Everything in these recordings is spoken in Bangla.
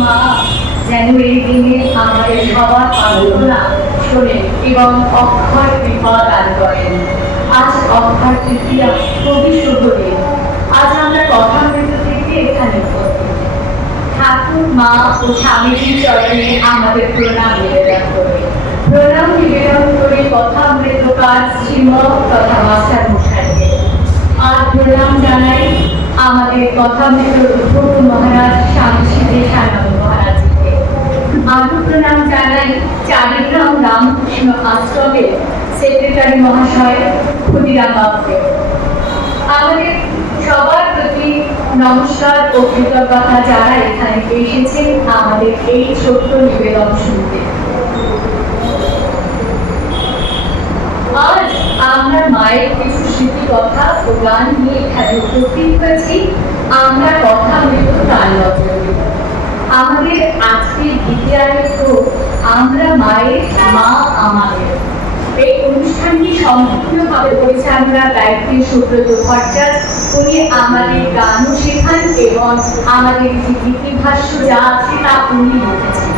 মা যেন এই দিনে আমাদের সবার প্রার্থনা শোনেন এবং অক্ষয় কৃপা দান করেন। আজ অক্ষয় তৃতীয়া, কবি শুভ দিন। আজ আমরা কথামৃত থেকে এখানে উপস্থিত। ঠাকুর মা ও স্বামীজির চরণে আমাদের প্রণাম নিবেদন করে কথামৃতকার শ্রীমৎ তথা মাস্টার মশাইকে। আর প্রণাম জানাই আমাদের কথামৃত প্রভু মহারাজ স্বামী সিদ্ধেশানন্দ মহারাজকে। আরো প্রণাম জানাই চারিগ্রাম রামকৃষ্ণ আশ্রমের সেক্রেটারি মহাশয় ক্ষুদিরাম বাবুকে। আমাদের সবার প্রতি নমস্কার ও কৃতজ্ঞতা যারা এখানে এসেছেন আমাদের এই ছোট্ট নিবেদন শুনতে। আজ আমরা মায়ের কিছু স্মৃতি কথা ও গান নিয়ে এখানে উপস্থিত হয়েছি। আমরা কথামৃত তার নজরে। আমাদের আজকের বিদ্যালয় আমরা মায়ের মা আমাদের। এই অনুষ্ঠানটি সম্পূর্ণভাবে পরিচালনার দায়িত্বে সুব্রত ভট্টাচার্য। উনি আমাদের গানও শেখান এবং আমাদের যে গীতিভাষ্য যা আছে তা উনি লিখেছেন।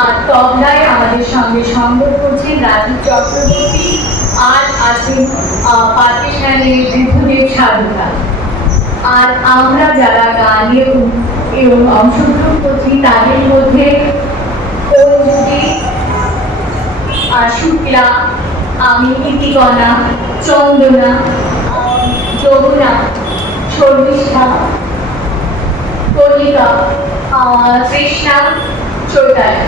আর তবলায় আমাদের সঙ্গে সংযোগ করছেন রাজীব চক্রবর্তী, আর আছেন পাকিস্তানের বুদ্ধদেব সাধুরা। আর আমরা যারা গানে এবং অংশগ্রহণ করছি তাদের মধ্যে অঞ্জলি, শুক্লা, আমি ইতিকণা, চন্দনা, যমুনা, শর্মিষ্ঠা, কলিকা, কৃষ্ণা, চৈতালি।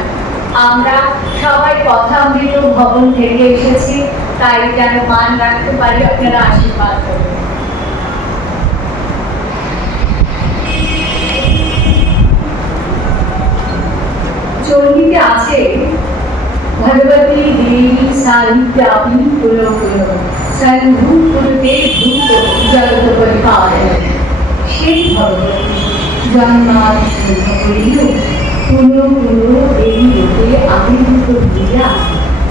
আমরা সবাই কথামৃত ভবন থেকে এসেছি, তাই যেন মান রাখতে পারি আপনারা আশীর্বাদ করবেন। চণ্ডীতে আছে भगवती देवी साहित्यापी पुलो पुलो संभूत पुरते भूत जगत परिपालय। সেই ভগবতী জন্মাদি শুদ্ধ করিল পুণ্য পুণ্য দেবী রূপে আবির্ভূত হইয়া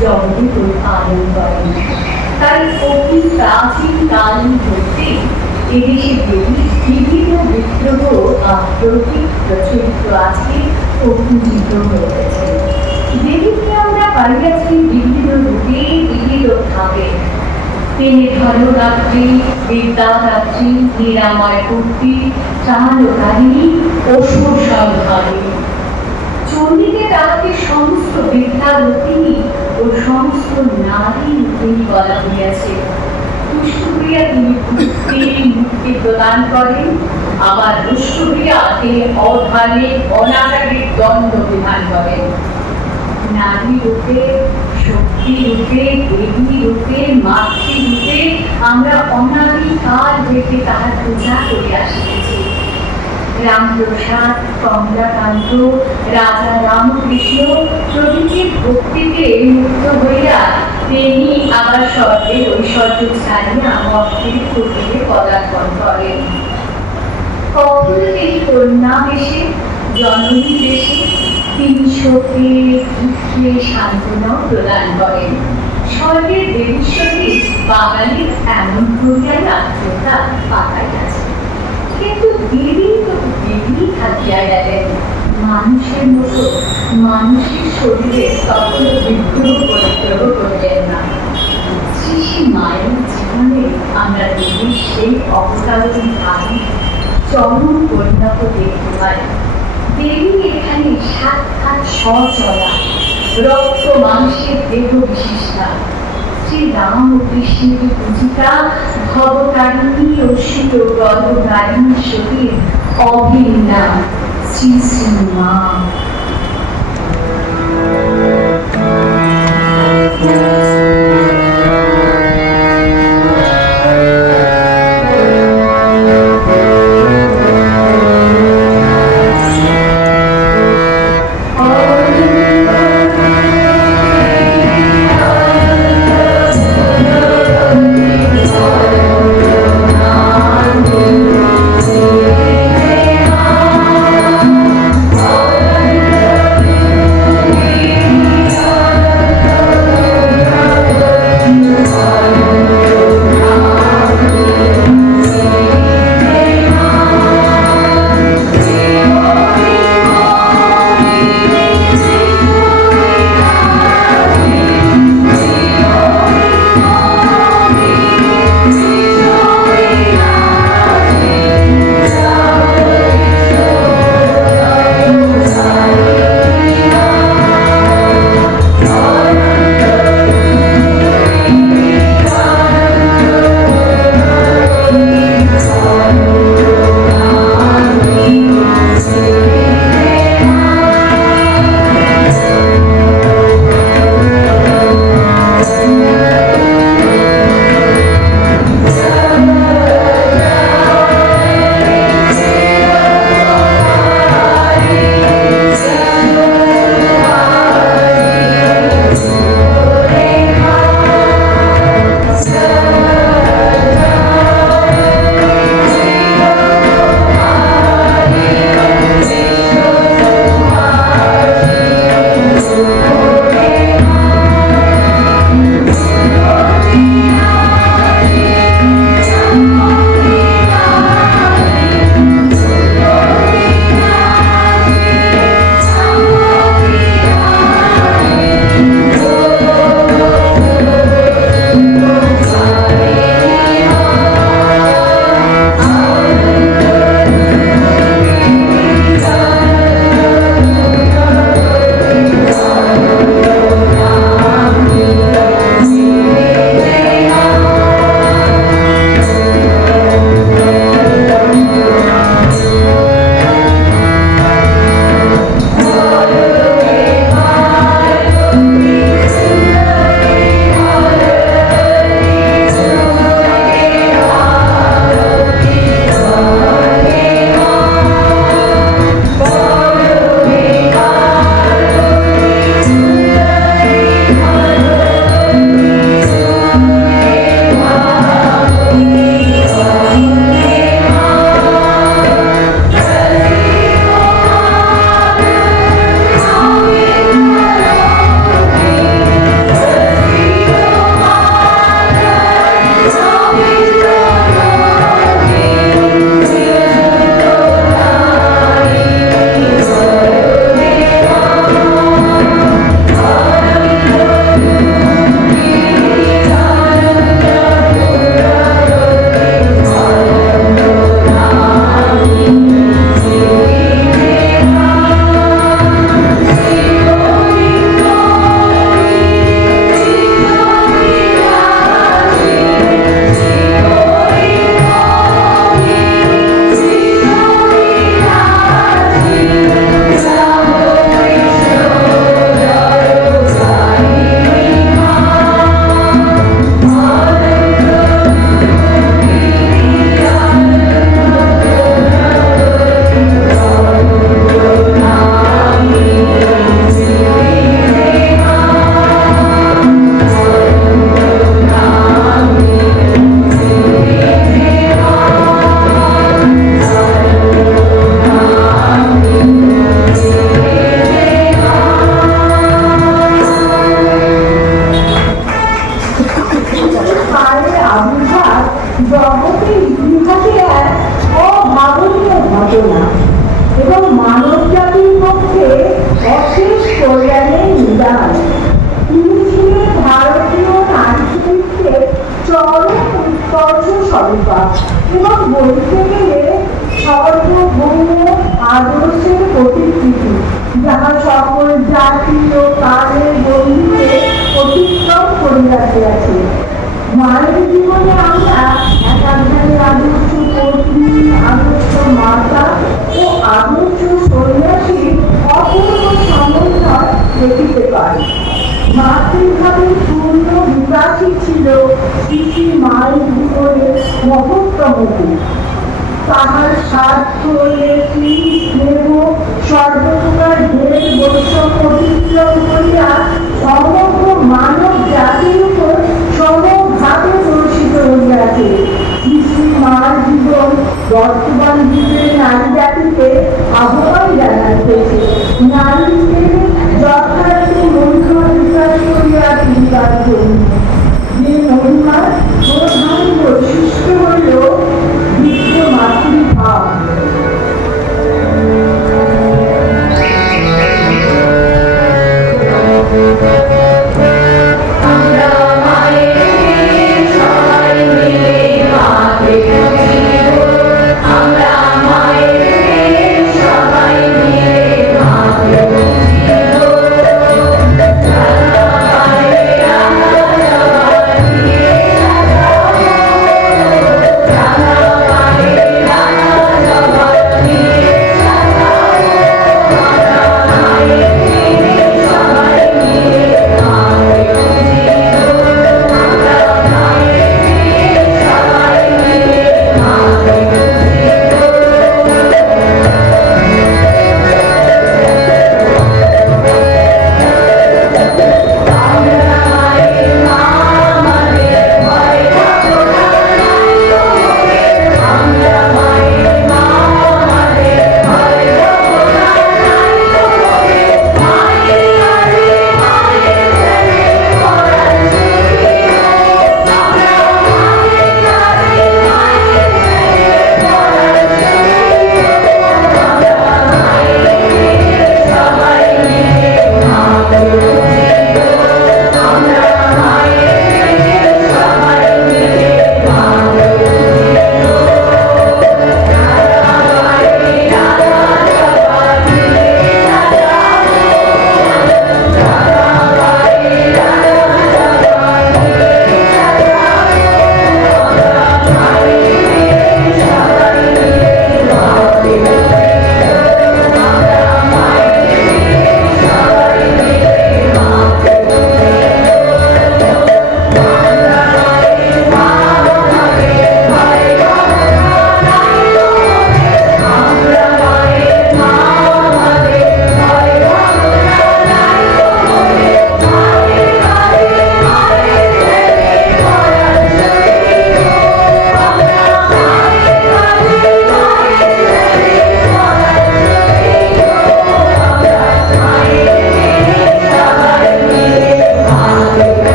জগতে পরিপালন করেন। তাই অতি প্রাচীন কাল হইতে এদেশে দেবীর বিভিন্ন বিগ্রহ বা প্রতীক প্রচলিত আছে ও পূজিত হয়েছে। দেবীকে আমরা পাইয়াছি বিভিন্ন রূপে, বিভিন্ন ভাবে। তিনি ধনরাত্রি, বিদ্যাদাত্রী, নিরাময় মূর্তি, ত্রাণকারিণী, অসুর সংহারিণী। চণ্ডীকে তাহাকে সমস্ত বিদ্যারূপিণী ও সমস্ত নারী রূপিণী বলা হইয়াছে। পুষ্পক্রিয়া তিনি মুক্তি প্রদান করেন, আবার দুষ্টক্রিয়া তিনি অধার্মিক অনাচারিক দণ্ড বিধান করেন। নারী রূপে, শক্তি রূপে, দেবী রূপে, মাতৃরূপে আমরা অনাদিকাল হইতে তাহার পূজা করে আসিতেছি। রামপ্রসাদ, কমলাকান্ত, রাজা রামকৃষ্ণ প্রভৃতির ভক্তিতে মুক্ত হইয়া তিনি আবার স্বর্গের ঐশ্বর্য ছাড়িয়া ভক্তির কুটিরে পদার্পণ করেন। কখনো তিনি কন্যা বেশে, জননী বেশে তিনি সত্যি দুঃখে সান্ত্বনা প্রদান করেন। স্বর্গের দেবীশ্বরী বাঙালির এমন প্রকার আত্মীয়তা পাতায় আছে। কিন্তু দেবী তো দেবী থাকিয়া গেলেন, মানুষের মতো মানুষের শরীরে কখনো বিদ্রোহ পরিগ্রহ করলেন না। শ্রী শ্রী মায়ের জীবনে আমরা দেবীর সেই অবতারণী আদি চরম পরিণত দেখতে পাই। দেবী এখানে সাক্ষাৎ সচলা, রক্ত মাংসের দেহ বিশিষ্টা। শ্রী রাম ও কৃষ্ণের পূজিকা, ভবতারিণী ও শিব গর্ভধারিণী শরীর অভিন্না শ্রী শ্রী মা। তাহার স্বার্থ স্নেহ সর্বপ্রকার ভেদ বৈষম্য অতিক্রম করিয়া সমগ্র মানব জাতির উপর সমভাবে প্রসারিত হইয়াছে। শ্রী মার জীবন বর্তমান যুগের নারী জাতিকে আহ্বান জানাইতেছে নারীকে যথার্থ মহিমা বিকাশ করিয়া তুলিবার জন্য। যে মহিমার প্রধান বৈশিষ্ট্য হইল বিদ্য মাতৃভাব।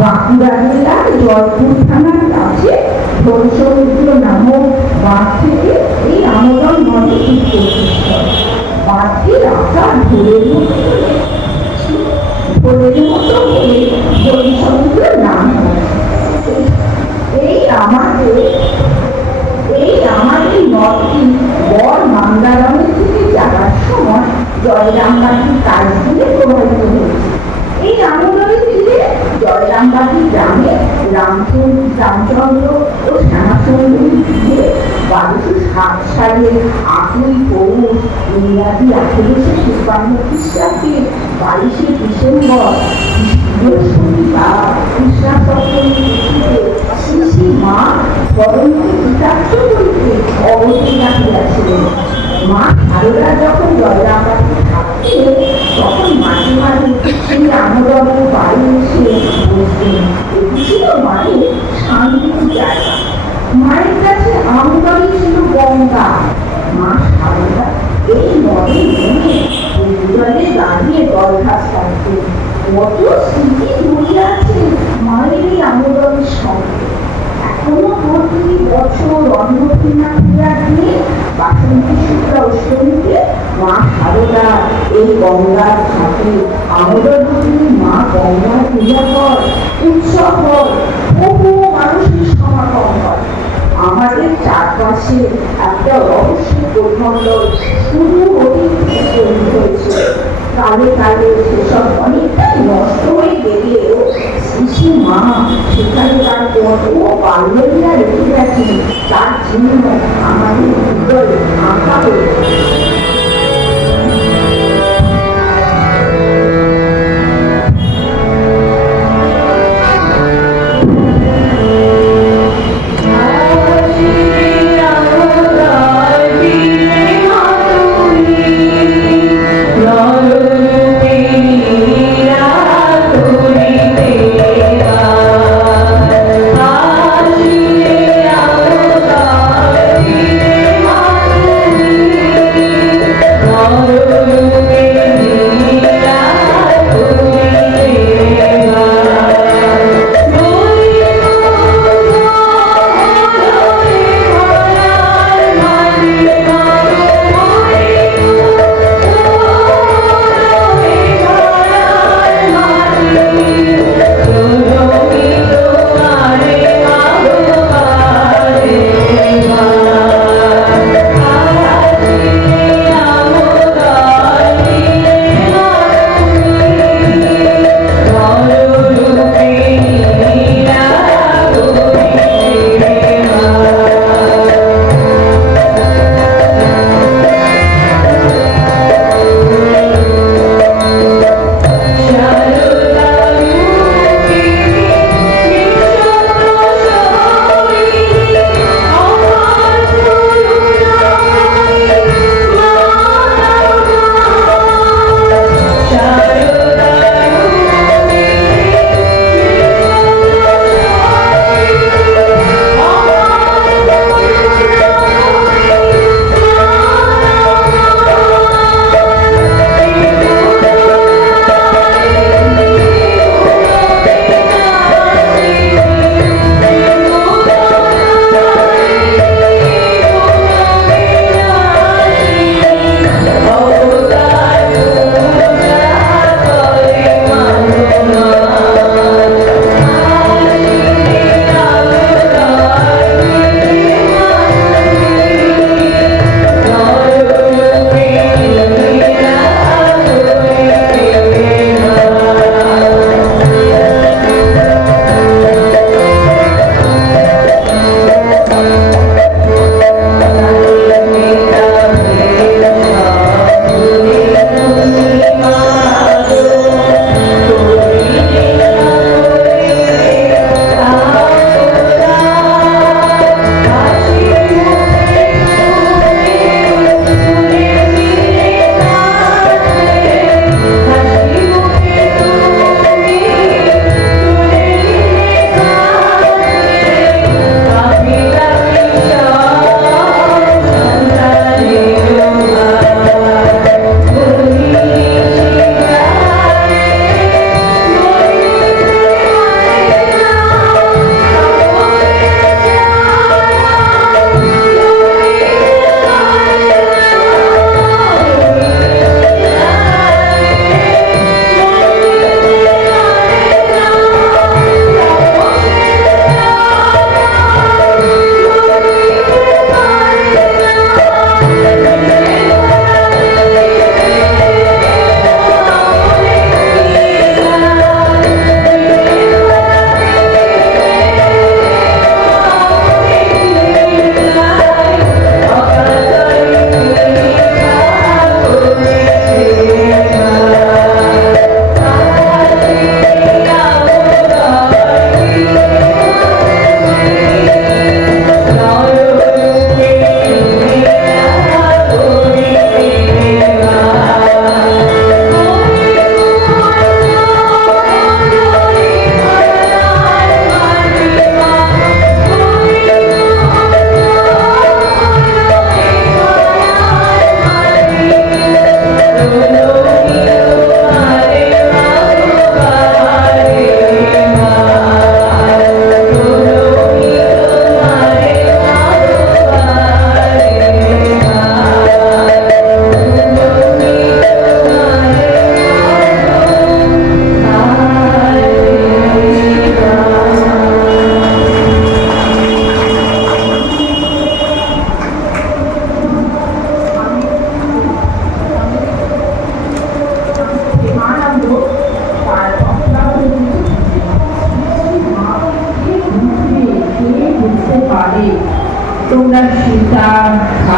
বাঁকুড়া জেলার জয়পুর থানার কাছে ধনসমুদ্র নামক বাঁধ থেকে এই আমোদন নদী উৎপত্তিস্থল। বাঁধটির আকার ঢোলের মতো হয়ে ধনসমুদ্রের নাম হয়েছে। এই আমাদের নদী বর মান্দারামের দিকে যাওয়ার সময় জয়রামবাটির কাছ দিয়ে প্রবাহিত হয়েছে। এই আমোদনের তীরে জয়রামবাটি গ্রামে রামচন্দ্র ও শ্যামাসুন্দরী দিয়ে 1207 সালের 8ই পৌষ ইংরাজি 1853 খ্রিস্টাব্দে 22শে ডিসেম্বর বৃহস্পতিবার কৃষ্ণা সপ্তমীতে শ্রী মা পরমকে কৃতার্থ করিতে অবতীর্ণ হইয়াছিলেন। মা সারদা যখন জয়রামবাটি থাকতেন তখন মাঝে মাঝে সেই আমোদনের বাড়ি এসে বসতেন। এটি ছিল মায়ের শান্তির জায়গা। মায়ের কাছে আমোদনই ছিল গঙ্গা। মা সারদা এই নদীর নেমে জলে দাঁড়িয়ে দলঘাস কাটতেন। কত স্মৃতি জড়িয়ে আছে মায়ের এই আমোদনের সঙ্গে। এখনো প্রতি বছর অন্নপূর্ণা পূজার দিনে বাসন্তী শুক্লা অষ্টমীতে মা সারদা এই গঙ্গার ঘাটে আমোদন মা গঙ্গার পূজা হয়, উৎসব হয়, বহু মানুষের সমাগম হয়। আমাদের চারপাশে একটা রহস্যের পরিমণ্ডল শুধু অতীত থেকে তৈরি হয়েছে। কালে কালে সেসব অনেকটাই নষ্ট হয়ে গেলেও শিশু মা সেখানে তার কত বাল্যলীলা রেখে গেছে, তার চিহ্ন আমাদের হৃদয়ে আঁকা হয়েছে।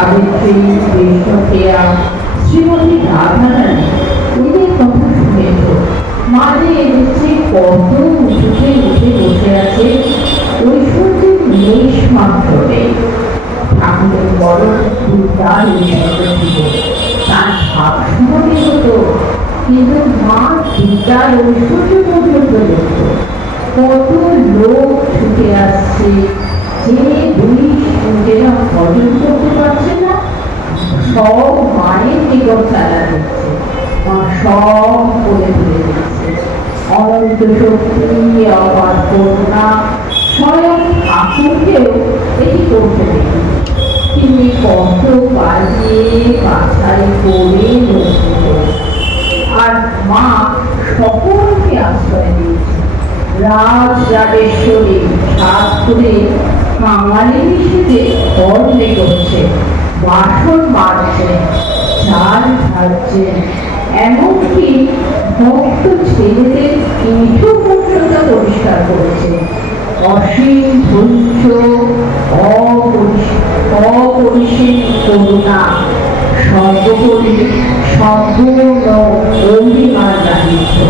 সাবিত্রী, কৃষ্ণপ্রিয়া, শ্রীমতী রাধারানী এদের কথা শুনেছ। মাঝে এসে কত উঠে উঠে বসে আছে, ঐশ্বর্যের লেশ মাত্র নেই। ঠাকুরের বড় দুর্গার ঐশ্বর্য ছিল, তার ভাব শুনে হতো, কিন্তু মা দুর্গার ঐশ্বর্য পর্যন্ত দেখত। কত লোক ছুটে আসছে, যে দুই সূর্যেরা হজম করতে পারছে না, সব মায়ের নিকট চালা দিচ্ছে। মা সব করে তুলে দিচ্ছে। অনন্ত শক্তি, অপার করুণা, স্বয়ং ঠাকুরকেও এটি করতে দেখি। তিনি কত বাজিয়ে বাছাই করে লক্ষ্য, আর মা সকলকে আশ্রয় দিয়েছে। রাজরাজেশ্বরী সাত করে কাঙালি সেজে ফল লেগেছে, বাসন মাজছে, চাল ঢালছে, এমনকি ভক্ত ছেলেদের ইঁঠো পর্যন্ত পরিষ্কার করেছে। অসীম ধৈর্য, অপরিসীম করুণা, সর্বোপরি সম্পূর্ণ অভিমান রাখিয়েছে।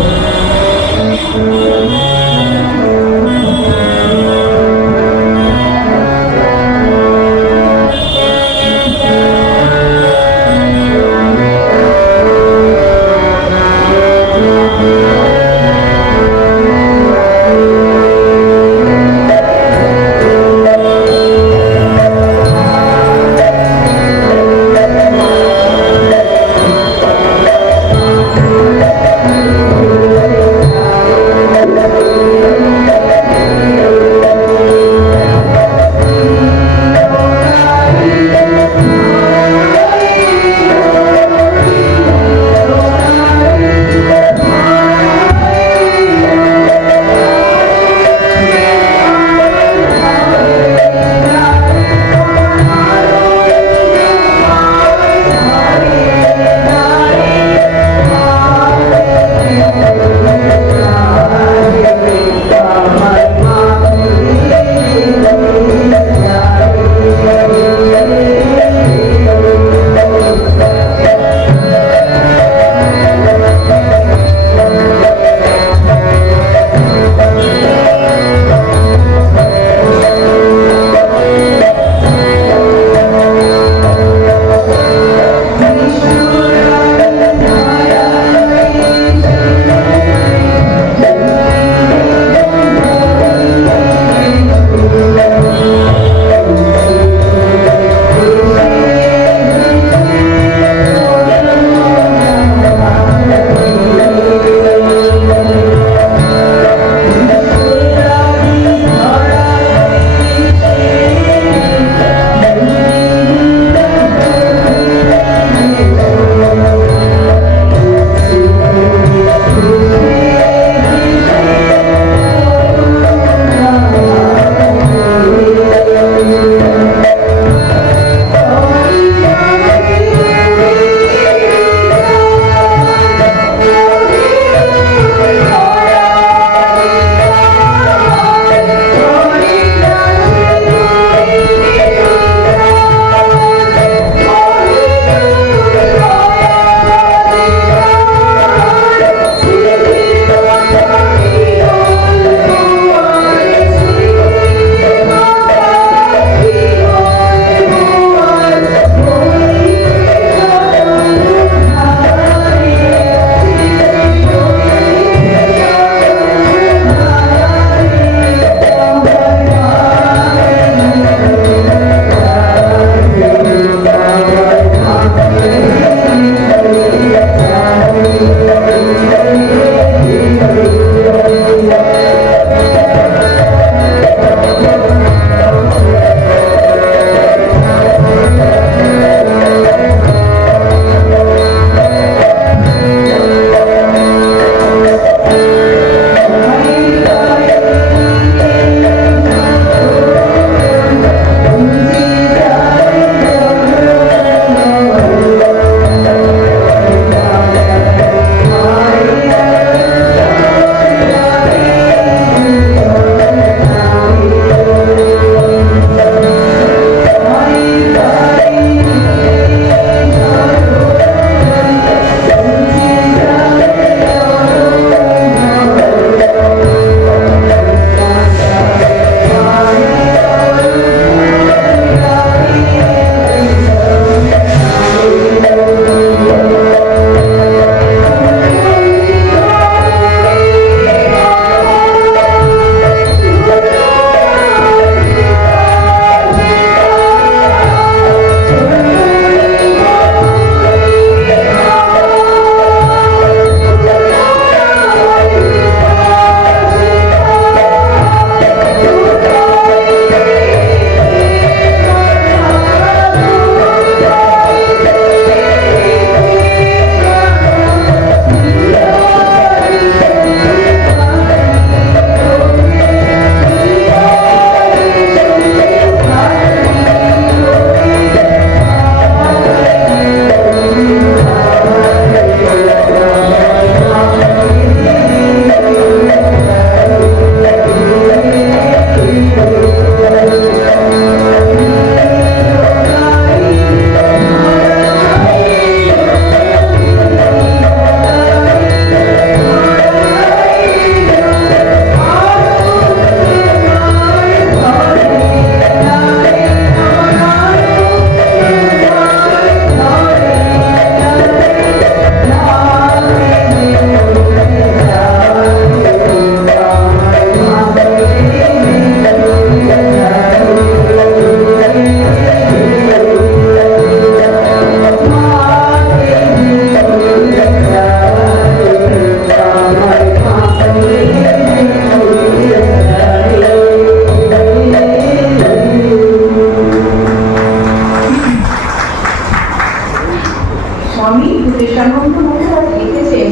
স্বামী ভূতেশানন্দ মহারাজ লিখেছেন,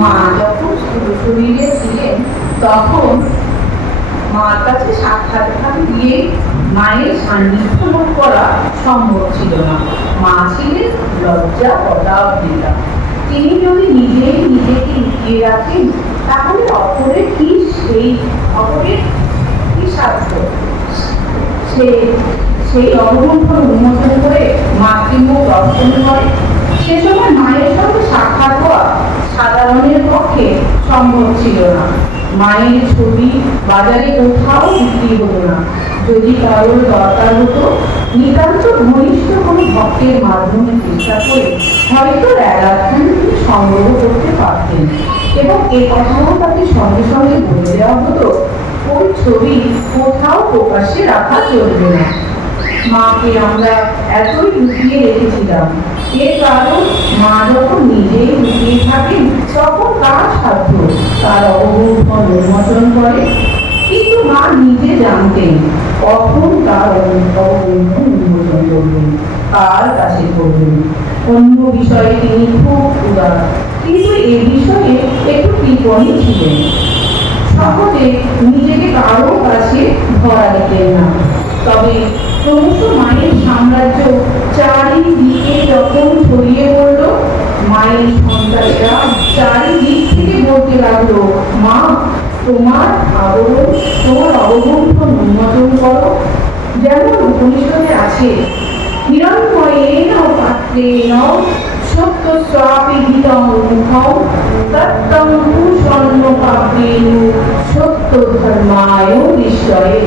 মা যখন স্থূল শরীরে ছিলেন তখন মার কাছে সাক্ষাৎকার দিয়ে মায়ের সান্নিধ্য লাভ করা সম্ভব ছিল না। মা ছিলেন লজ্জা পদাবৃতা। তিনি যদি নিজেই নিজেকে লুকিয়ে রাখেন তাহলে অপরের কি সাধ্য সেই অবগুণ্ঠন উন্মোচন করে মাতৃমুখ দর্শন করে? সে সময় মায়ের সঙ্গে সাক্ষাৎ হওয়া সাধারণের পক্ষে সম্ভব ছিল না। মায়ের ছবি বাজারে কোথাও বিক্রি হতো না। যদি কারোর দরকার হতো নিতান্ত ঘনিষ্ঠ কোনো ভক্তের মাধ্যমে চেষ্টা করে হয়তো একখানি তিনি সংগ্রহ করতে পারতেন, এবং এ কথাও তাকে সঙ্গে সঙ্গে বলে দেওয়া হতো, ওই ছবি কোথাও প্রকাশ্যে রাখা চলবে না। মাকে আমরা এতই লুকিয়ে রেখেছিলাম, এর কারণ মা যখন নিজেই লুকিয়ে থাকেন তখন কার সাধ্য তার অবগুণ্ঠন উন্মোচন করে? কিন্তু মা নিজে জানতেন কখন তার অবগুণ্ঠন উন্মোচন করবেন, কার কাছে করবেন। অন্য বিষয়ে তিনি খুব উদার, কিন্তু এ বিষয়ে একটু কৃপণই ছিলেন। সহজে নিজেকে কারো কাছে ধরা দিতেন না। তবে ক্রমশ মায়ের সাম্রাজ্য চারিদিকে যখন ছড়িয়ে পড়ল, মায়ের সন্তানেরা চারিদিক থেকে বলতে লাগলো, মা তোমার অবগুণ্ঠন উন্মোচন করো। যেমন উপনিষদে আছে, হিরণ্ময়েন পাত্রেণ সত্য স্বাপিহিতং মুখং তত্তং স্বর্ণ পাত্রেণ সত্য ধর্মায় নিশ্চয়ে।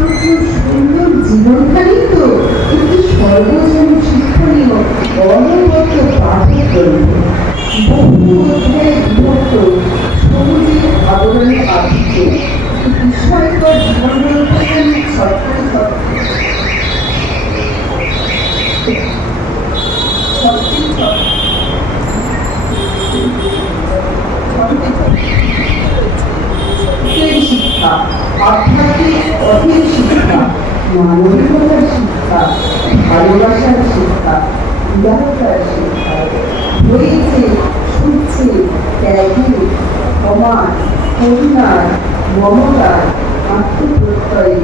আশ্চর্য সুন্দর জীবনখানি তো একটি সর্বজন শিক্ষণীয় অনবদ্য পাঠক গ্রন্থ। বহু অধ্যায়ে বিভক্ত সবুজের আবরণে আবৃত বিস্ময়কর জীবন গ্রন্থখানি ছটফটে শিক্ষা, আধ্যাত্মিক পথের শিক্ষা, মানবিকতার শিক্ষা, ভালোবাসার শিক্ষা, উদারতার শিক্ষা হয়েছে শুনছে ত্যাগের, ক্ষমার, করুণার, মমতার, আত্মপ্রত্যয়ে,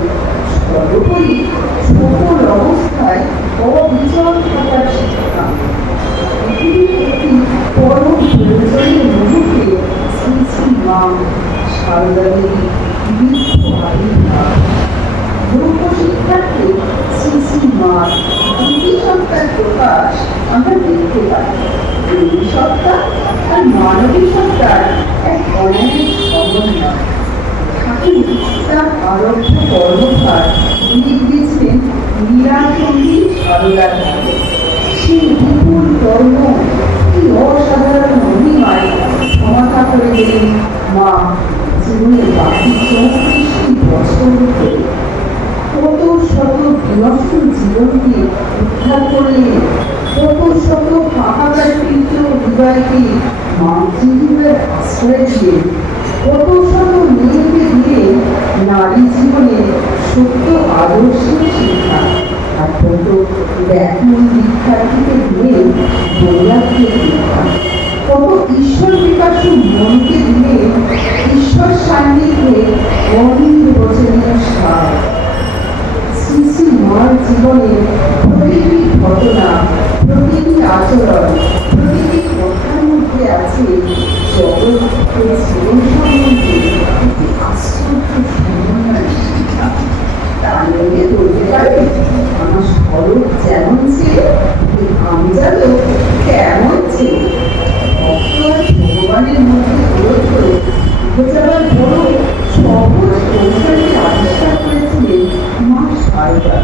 সর্বোপরি সকল অবস্থায় অবিচল থাকার শিক্ষা। পৃথিবীর একটি পরম প্রয়োজনীয় মুহূর্তে শ্রী শ্রী মা সারদাদেবী বৃদ্ধ আবির্ভাব। লোকশিক্ষার্থে শ্রী শ্রী মার দুটি সত্তার প্রকাশ আমরা দেখতে পাই। দেবী সত্তা আর মানবী সত্তার এক অনন্য সমন্বয়। ঠাকুর তার আরব্ধ কর্মভার দিয়ে দিয়েছিলেন লীলাসঙ্গী সারদার হাতে। সেই বিপুল কর্ম কি অসাধারণ মহিমায় সমাধা করে দিলেন মা জীবনের বাকি 34টি বছর ধরে। কত শত বিনষ্ট জীবনকে উদ্ধার করলেন, কত শত হাহাকারপীড়িত হৃদয়কে মাতৃহীনের আশ্রয় দিলেন, কত শত মেয়েকে দিলেন নারী জীবনে সত্য আদর্শের শিক্ষা, আর কত ব্যাকুল শিক্ষার্থীকে দিলেন বৈরাগ্যের শিক্ষা, কত ঈশ্বর বিকাশী মনকে দিলেন ঈশ্বর সান্নিধ্যে অনির্বচনীয় সার। শ্রী শ্রী মার জীবনে প্রতিটি ঘটনা, প্রতিটি আচরণ, প্রতিটি কথার মধ্যে আছে জগৎ ও জীবন সম্বন্ধে একটি আশ্চর্য সমন্বয় শিক্ষা। তার মধ্যে বলতে পারে আমার স্বরূপ যেমন ছিল আমজাদও তেমন ছিল। ভক্ত আর ভগবানের মধ্যে দূরত্ব বোঝাবার বড় সহজ কৌশলকে আবিষ্কার করেছিলেন মা সারদা।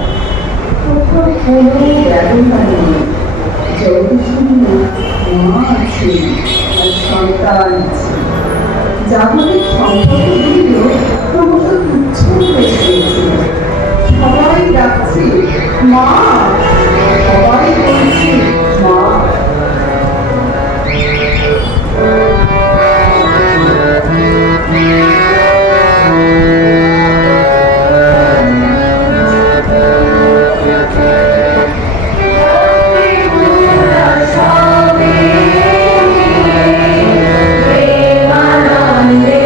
কোথাও কোনো ব্যবধান নেই, জগৎশূন্য মা আছে আর সন্তান আছে। জাগতিক সম্পর্কগুলিও ক্রমশ তুচ্ছ হয়ে গিয়েছিল। সবাই ডাকছে মা, সবাই বলছে মা। প্রেমানন্দে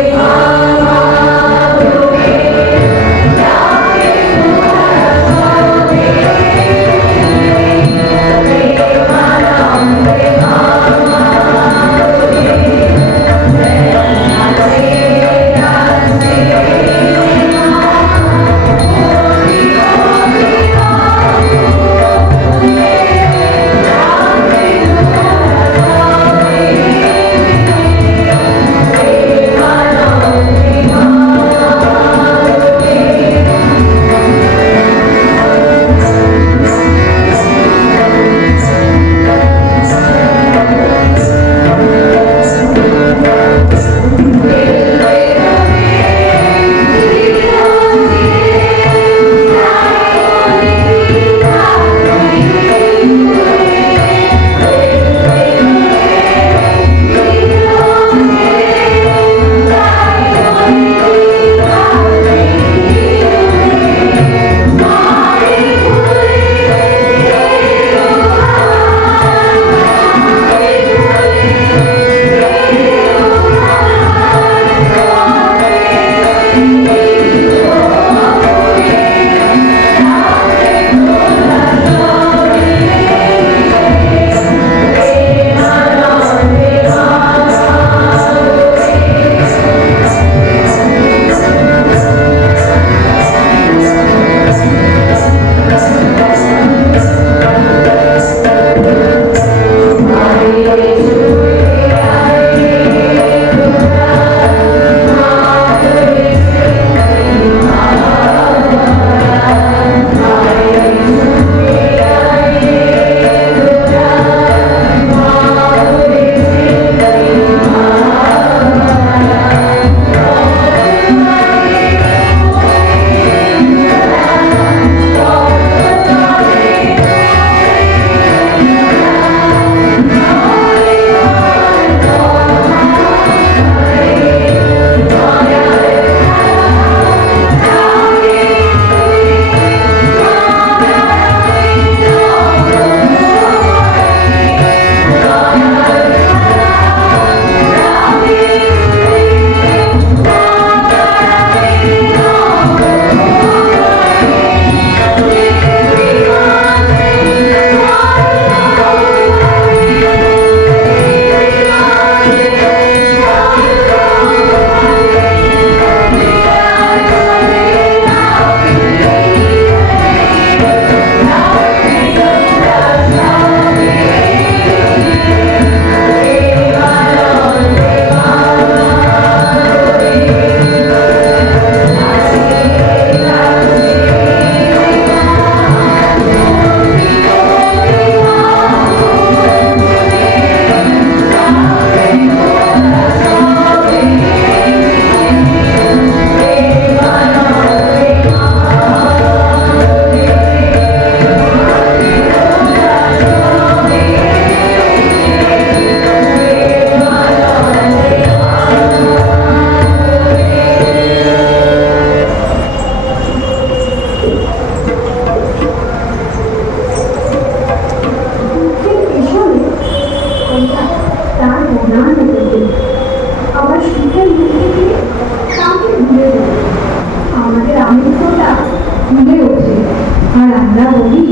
বলি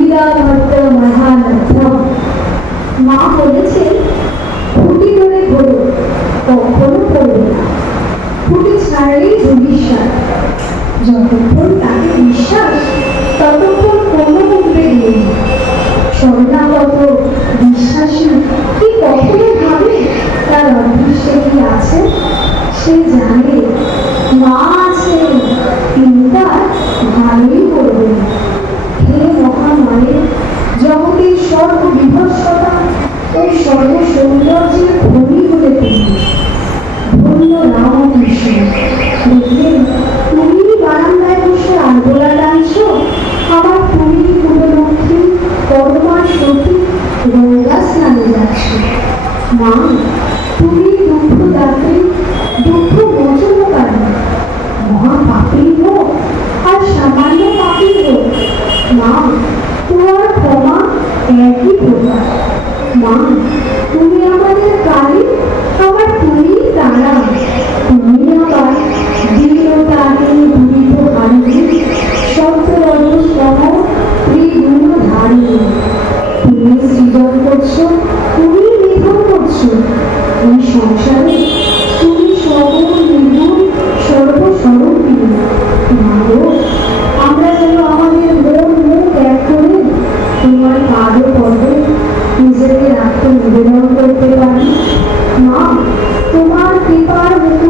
ইদাভদ্র মহানথম। মা বলেছে খুঁটি ধরে ঘোরো, কখনো পড়বে না। খুঁটি ছাড়লেই ভবিষ্যৎ। যতক্ষণ তাকে বিশ্বাস, ততক্ষণ কোনো উদ্বেগ নেই। শরণাগত বিশ্বাসী কি কখনো ভাবে তার অদৃষ্টে কি আছে? সে জানে মা আছে, তিনি তার ভালোই করবেন। হে মহামায়ের, জগতের সর্ববিভৎসতা ও সর্ব সৌন্দর্যের খনি হলে তুমি। ধন্য রামকৃষ্ণ, দেখলেন তুমি বারান্দায় বসে আলবোলা টানছো, আবার তুমি পুরলক্ষ্মী পরমা সতী গঙ্গা স্নানে যাচ্ছ। মা, তুমি দুঃখ দাত্রী, দুঃখ মোচনকারী, মহা পাপীর হোক আর সামান্য পাপীর হোক, মা তোমার ক্ষমা একই প্রকার। মা, তুমি আমাদের কালী, আবার তুমি তারা। তুমি আবার দীনতাকে দূরিত হারিয়ে সত্যরজ সম ত্রিগুণ ধারিয়ে। তুমি সৃজন করছো, তুমি নিধন করছো। এই সংসারে তুমি সবল নির্গুণ সর্বস্বরূপী। মাগো, আমরা যেন আমাদের মন মুখ এক করে তোমার পাদ পদে নিজেদের আত্মনিবেদন করতে পারি। মা, তোমার কৃপার মুকুট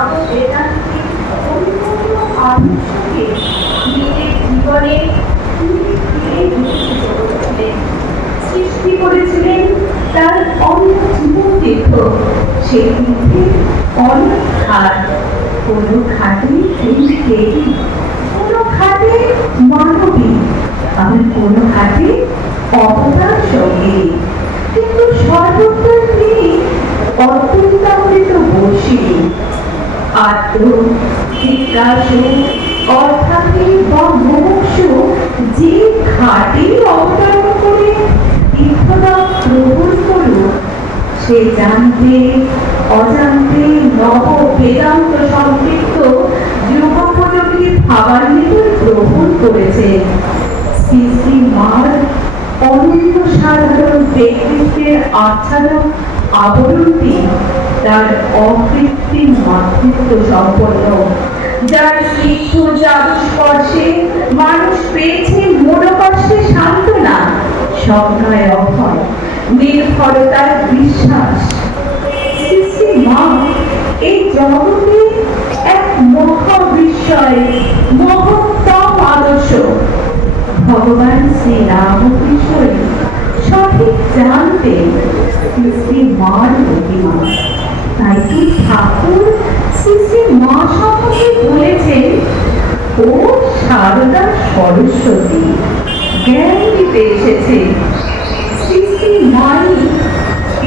নববেদান্তের পরিপূর্ণ আদর্শকে নিজের জীবনে ধীরে ধীরে বিকশিত করেছিলেন। সৃষ্টি করেছিলেন তার অনেক জীবন তীর্থ। সেই তীর্থে অনেক ঘাট, কোনো ঘাটে দেবী, কোনো ঘাটে মানবী, আবার কোনো ঘাটে অবতার সঙ্গী, কিন্তু সর্বত্র তিনি অত্যন্ত বসিনি। আত্ম জিজ্ঞাসু অর্থাৎ বা মুমুক্ষু যে ঘাটে অবতরণ করে তীর্থলাভ গ্রহণ করুক, সে জানতে অজান্তে নব বেদান্ত সম্পৃক্ত যুগোপযোগী ভাবান্বিত গ্রহণ করেছে। শ্রী শ্রী মার অনন্য সাধারণ ব্যক্তিত্বের আচ্ছাদন আবরণটি তার অকৃত্রিম মাতৃত্ব সম্পন্ন, যার স্নিগ্ধ জাদু স্পর্শে মানুষ পেয়েছে মনোকষ্টে সান্ত্বনা, স্বপ্নয় অভয়, নির্ভরতার বিশ্বাস। শ্রী শ্রী মা এই জগতে এক মহাবিস্ময়, মহত্তম আদর্শ। ভগবান শ্রী রামকৃষ্ণই সঠিক জানতেন শ্রী শ্রী মার মহিমা। তাই কি ঠাকুর শ্রী শ্রী মা সম্পর্কে বলেছেন, ও সারদা সরস্বতী, জ্ঞান দিতে এসেছে। শ্রী শ্রী মাই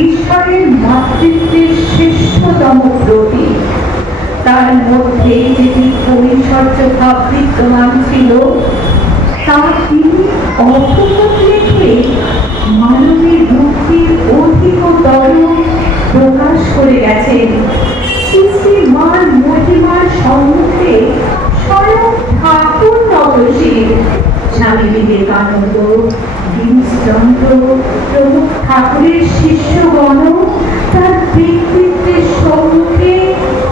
ঈশ্বরের মাতৃত্বের শ্রেষ্ঠতম প্রতীক। তার মধ্যে যেটি পরিচর্য ভাব বিদ্যমান ছিল, তা তিনি অপূর্ণ রেখে মানবের মুক্তির অধিকতর প্রকাশ করে গেছেন। শ্রী শ্রী মার মহিমার সম্মুখে স্বয়ং ঠাকুর নবশীল, স্বামী বিবেকানন্দ, গিরিশচন্দ্র প্রমুখ ঠাকুরের শিষ্যগণ তার ব্যক্তিত্বের সম্মুখে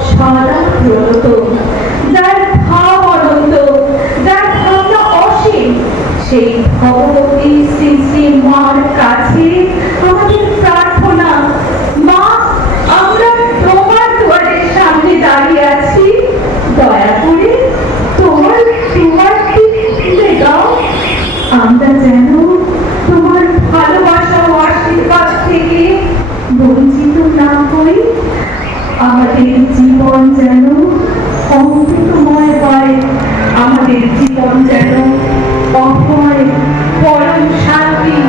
সদা প্রণত। যার ভাব অনন্ত, যার ভাবনা অসীম, সেই ভগবতী শ্রী শ্রী মার কাছে আমাদের প্রার্থনা, মা আমরা তোমার দুয়ারের সামনে দাঁড়িয়ে আছি, দয়া করে তোমার দুয়ারটি খুলে দাও। আমরা যেন তোমার ভালোবাসা ও আশীর্বাদ থেকে বঞ্চিত না হই। আমাদের জীবন যেন অমৃতময় হয়, আমাদের জীবন যেন অভয়, পরম শান্তি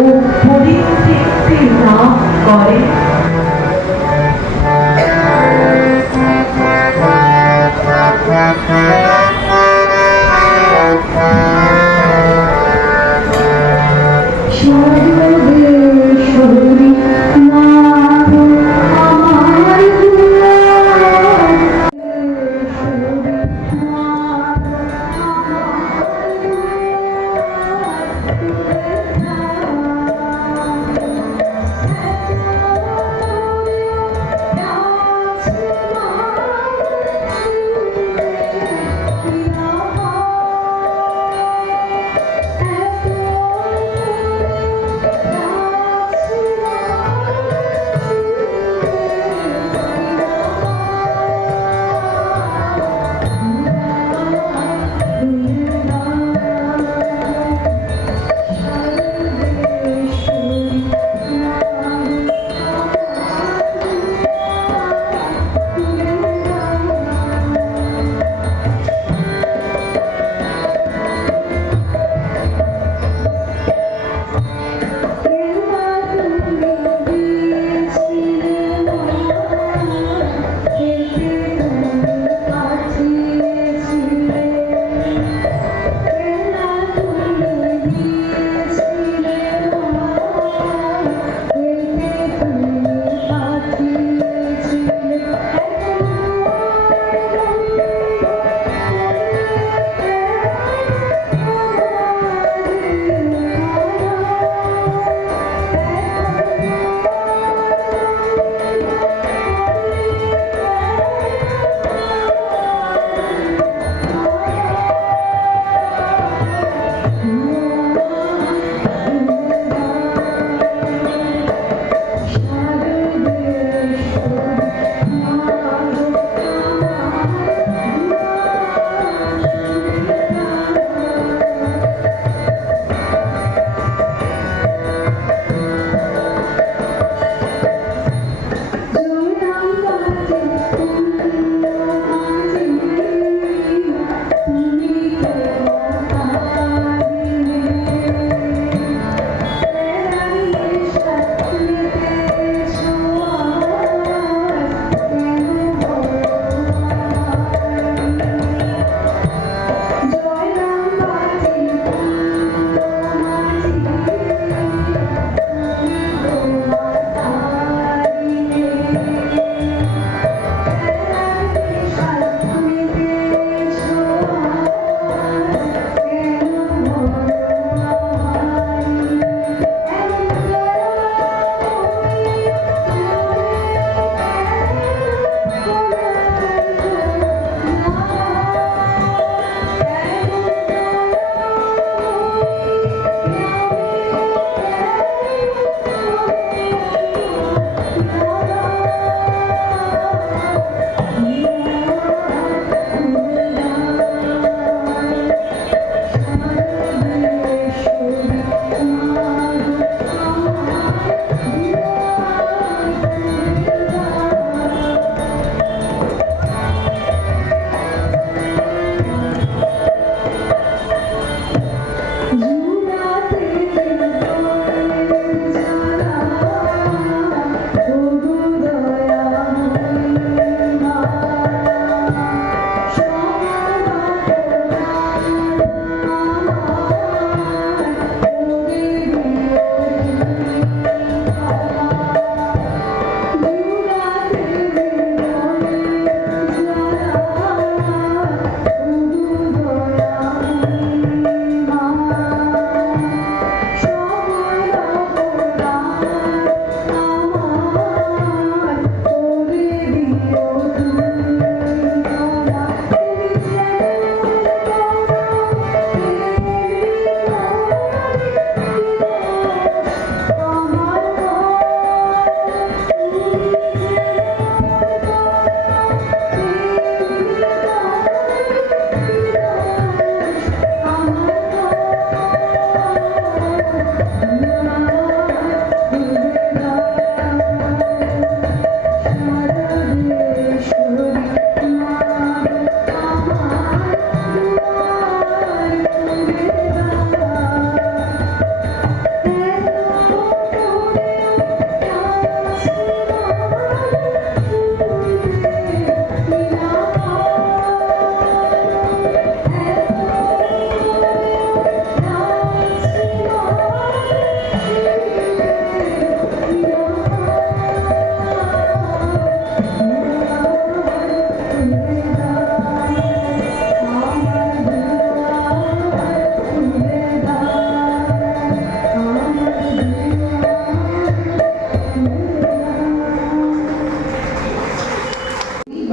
ও পরিতৃপ্তি লাভ করে।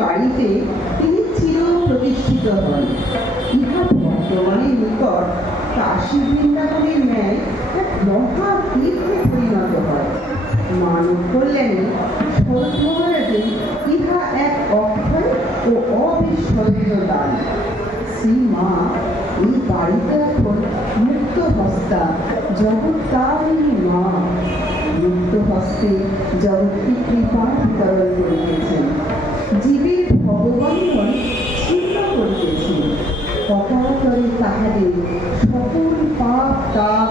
বাড়িতে তিনি চির প্রতিষ্ঠিত হন। ইহা বর্তমানে নিকট কাশী বৃন্দাবনের ন্যায় এক মহাতীর্থে পরিণত হয়। মানব কল্যাণে শরৎ মহারাজের ইহা এক অক্ষয় ও অবিস্মরণীয় দান। শ্রীমা এই বাড়িতে এখন মুক্ত হস্তা জগৎকারিণী মা মুক্ত হস্তে জগৎকে কৃপা বিতরণ করিতেছেন। জীবের ভগবানগণ ছিন্ন করিতেছেন। অকাতরে তাহাদের সকল পাপ তাপ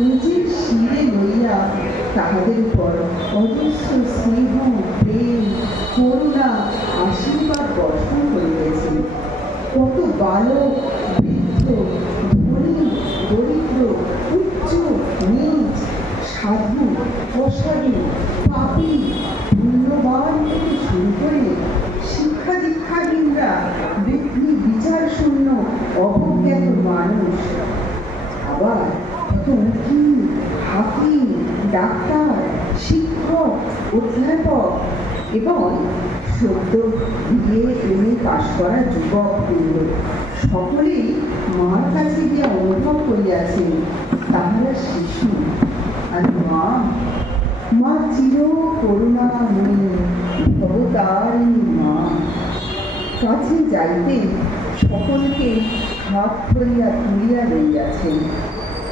নিজের শিরে লইয়া তাহাদের উপর অজস্র স্নেহ প্রেম করুণা আশীর্বাদ বর্ষণ করিতেছেন। কত বালক বৃদ্ধ ধনী দরিদ্র উচ্চ নীচ সাধু অসাধু পাপী পুণ্যবান থেকে শুরু করে শিক্ষা দীক্ষাহীনরা ব্যক্তি বিচার শূন্য অবজ্ঞাত মানুষ, আবার কত উকিল হাকিম ডাক্তার শিক্ষক অধ্যাপক এবং সদ্য বিয়ে এমএ পাশ করা যুবক বৃন্দ সকলেই মার কাছে গিয়ে অনুভব করিয়াছেন তাহারা শিশু। আর মা চির করুণাময়ী ভবতারিণী মা কাছে যাইতে সকলকে হাত ধরিয়া তুলিয়া লইয়াছেন,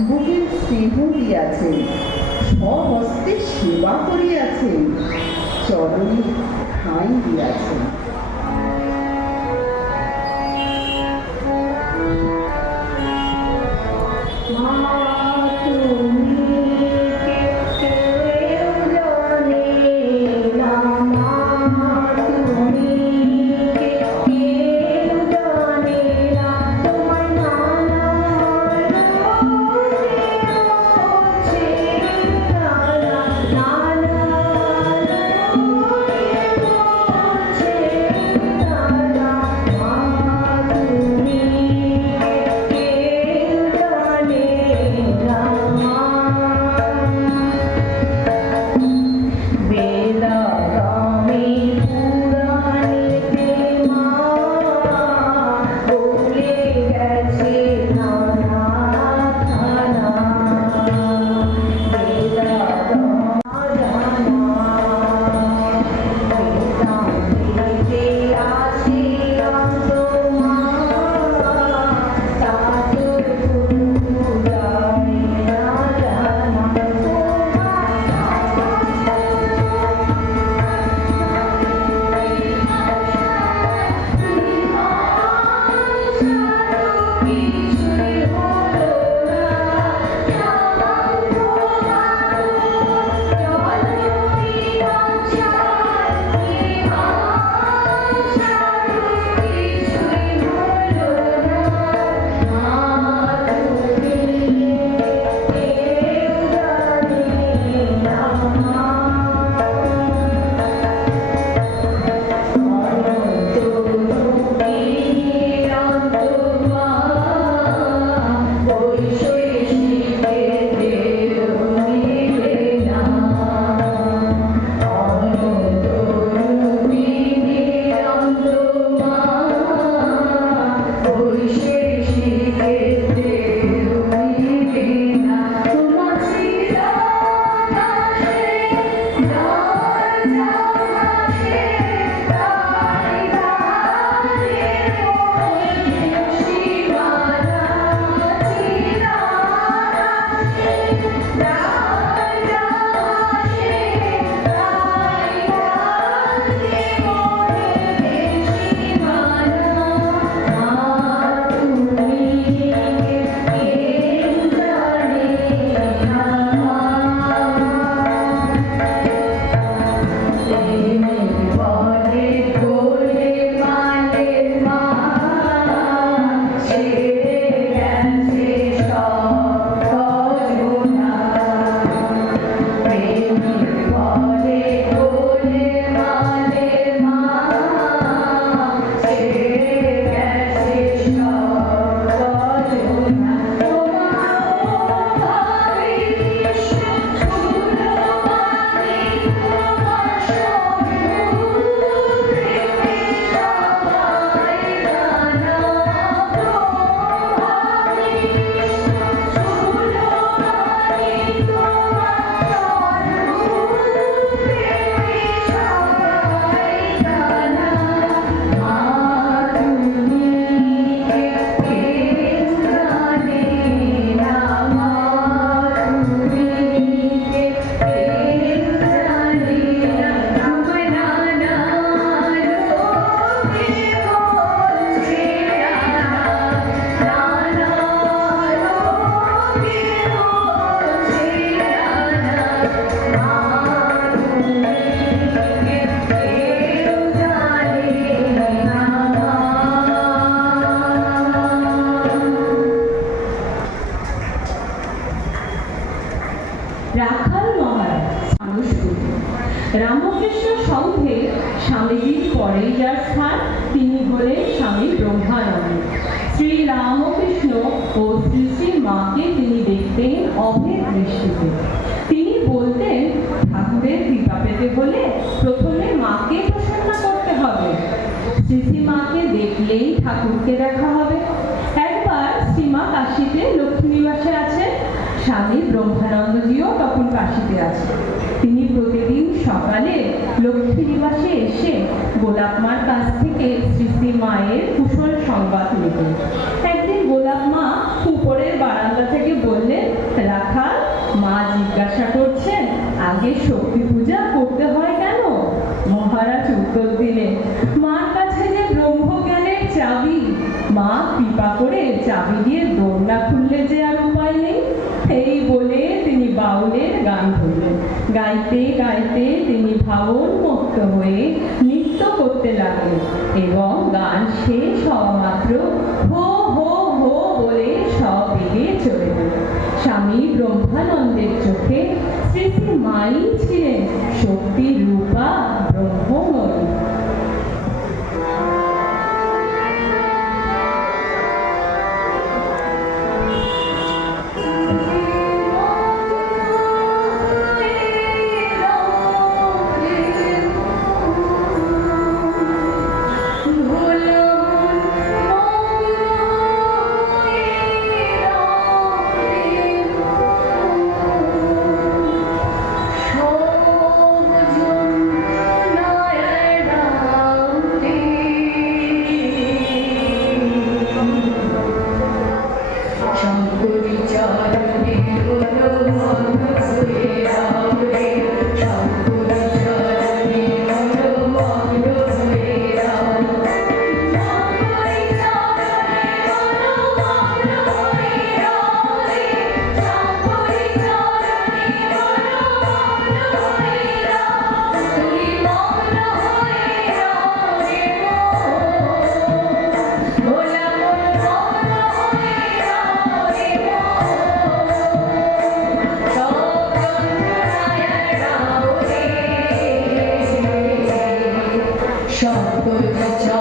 বুকের স্নেহ দিয়াছেন, স্বহস্তে সেবা করিয়াছেন, চরণে ঠাঁই দিয়াছেন। না পরেই যার স্থান তিনি হলেন স্বামী ব্রহ্মানন্দ। শ্রী রামকৃষ্ণ ও শ্রী শ্রী মাকে তিনি দেখতেন অভেদ দৃষ্টিতে। তিনি বলতেন, ঠাকুরের কৃপা পেতে হলে প্রথমে মাকে প্রসন্ন করতে হবে। শ্রী শ্রী মাকে দেখলেই ঠাকুরকে দেখা হবে। একবার শ্রীমা কাশীতে লক্ষ্মী নিবাসে আছেন, স্বামী ব্রহ্মানন্দজিও তখন কাশীতে আছেন। তিনি প্রতিদিন সকালে লক্ষ্মী নিবাসে এসে গোলাপ মার কাছ থেকে শ্রী শ্রী মায়ের কুশল সংবাদ নিতেন। একদিন গোলাপ মা উপরের বারান্দা থেকে বললেন, রাখাল, মা জিজ্ঞাসা করছেন আগে শক্তি পূজা করতে হয় কেন? মহারাজ উত্তর দিলেন, মার কাছে যে ব্রহ্মজ্ঞানের চাবি, মা কৃপা করে চাবি দিয়ে দোরনা খুললে যে আর উপায় নেই। এই বলে তিনি বাউলের গান ধরলেন। গাইতে গাইতে তিনি ভাবনমত্ত হয়ে নৃত্য করতে লাগলেন এবং গান শেষ হওয়া মাত্র হো হো হো বলে সবেগে চলে গেল। স্বামী ব্রহ্মানন্দের চোখে শ্রী শ্রী মাই ছিলেন শক্তি রূপা ব্রহ্মময়ী। Shambhu